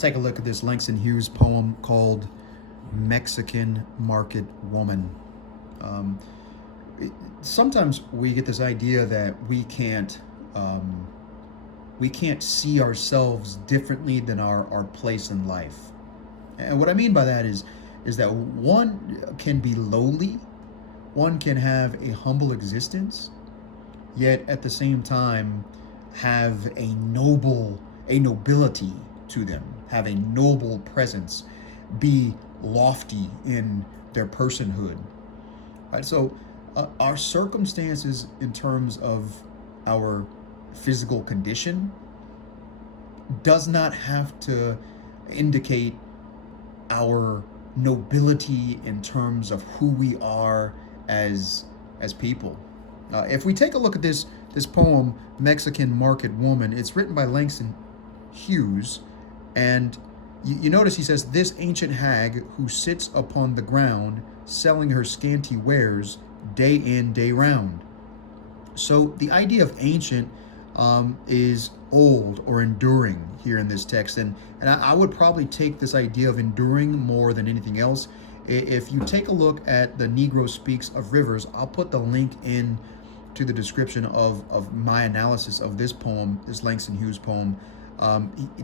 Let's take a look at this Langston Hughes poem called Mexican Market Woman. Um, Sometimes we get this idea that we can't see ourselves differently than our place in life. And what I mean by that is that one can be lowly, one can have a humble existence, yet at the same time have a nobility to them, have a noble presence, be lofty in their personhood. Right? So our circumstances in terms of our physical condition does not have to indicate our nobility in terms of who we are as people. If we take a look at this poem, Mexican Market Woman, it's written by Langston Hughes, and you notice he says, "This ancient hag who sits upon the ground, selling her scanty wares, day in, day round." So the idea of ancient is old or enduring here in this text, and I would probably take this idea of enduring more than anything else. If you take a look at the Negro Speaks of Rivers, I'll put the link in to the description of my analysis of this poem, this Langston Hughes poem.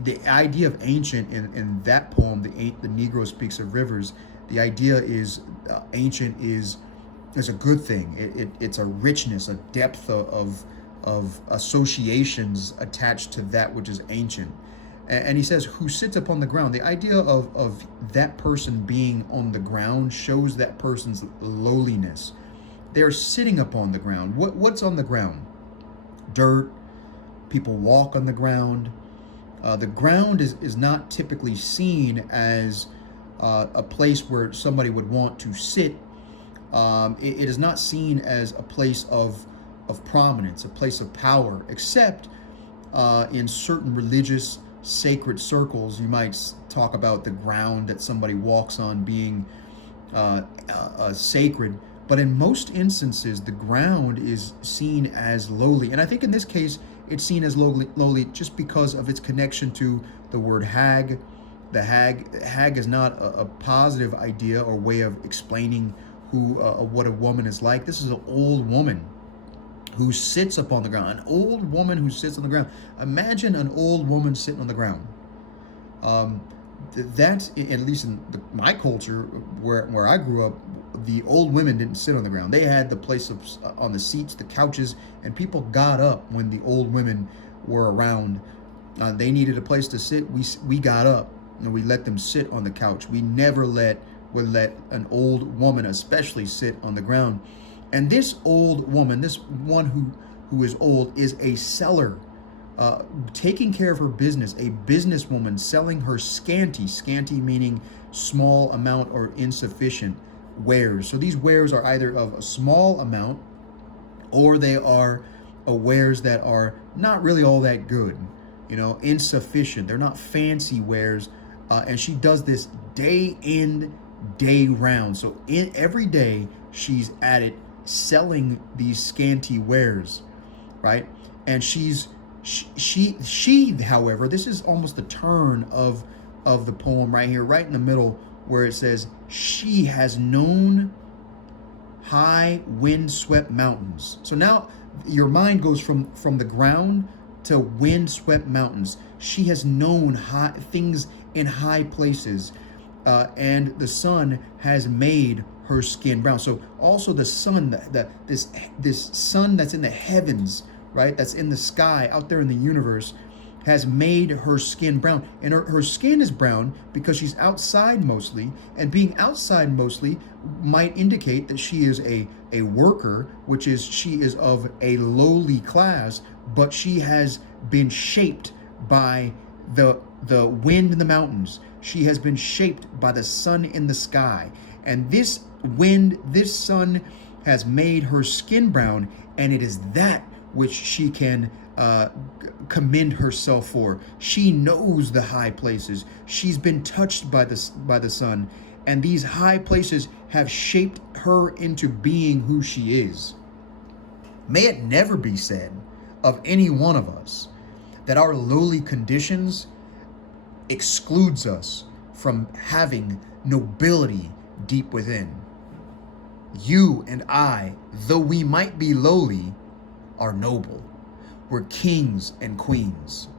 The idea of ancient in that poem, the Negro Speaks of Rivers, the idea is ancient is a good thing. It's a richness, a depth of associations attached to that which is ancient. And he says, who sits upon the ground. The idea of that person being on the ground shows that person's lowliness. They're sitting upon the ground. What's on the ground? Dirt. People walk on the ground. The ground is not typically seen as a place where somebody would want to sit. It is not seen as a place of prominence, a place of power, except in certain religious sacred circles. You might talk about the ground that somebody walks on being sacred, but in most instances, the ground is seen as lowly. And I think in this case, it's seen as lowly just because of its connection to the word hag. The hag is not a positive idea or way of explaining what a woman is like. This is an old woman who sits upon the ground. An old woman who sits on the ground. Imagine an old woman sitting on the ground. That's, at least in my culture, where I grew up, the old women didn't sit on the ground. They had the place on the seats, the couches, and people got up when the old women were around. They needed a place to sit. We got up and we let them sit on the couch. We never would let an old woman especially sit on the ground. And this old woman, this one who is old, is a seller, taking care of her business, a businesswoman selling her scanty meaning small amount or insufficient wares. So these wares are either of a small amount or they are wares that are not really all that good, insufficient. They're not fancy wares. And she does this day in, day round. So every day she's at it selling these scanty wares, right? And she, however, this is almost the turn of the poem right here, right in the middle, where it says, she has known high wind-swept mountains. So now your mind goes from the ground to wind-swept mountains. She has known things in high places, and the sun has made her skin brown. So also the sun, this sun that's in the heavens, right? That's in the sky out there in the universe, has made her skin brown. And her skin is brown because she's outside mostly, and being outside mostly might indicate that she is a worker, which is she is of a lowly class, but she has been shaped by the wind in the mountains. She has been shaped by the sun in the sky. And this wind, this sun has made her skin brown, and it is that which she can commend herself for. She knows the high places. She's been touched by the sun, and these high places have shaped her into being who she is. May it never be said of any one of us that our lowly conditions excludes us from having nobility deep within. You and I, though we might be lowly, are noble. We're kings and queens.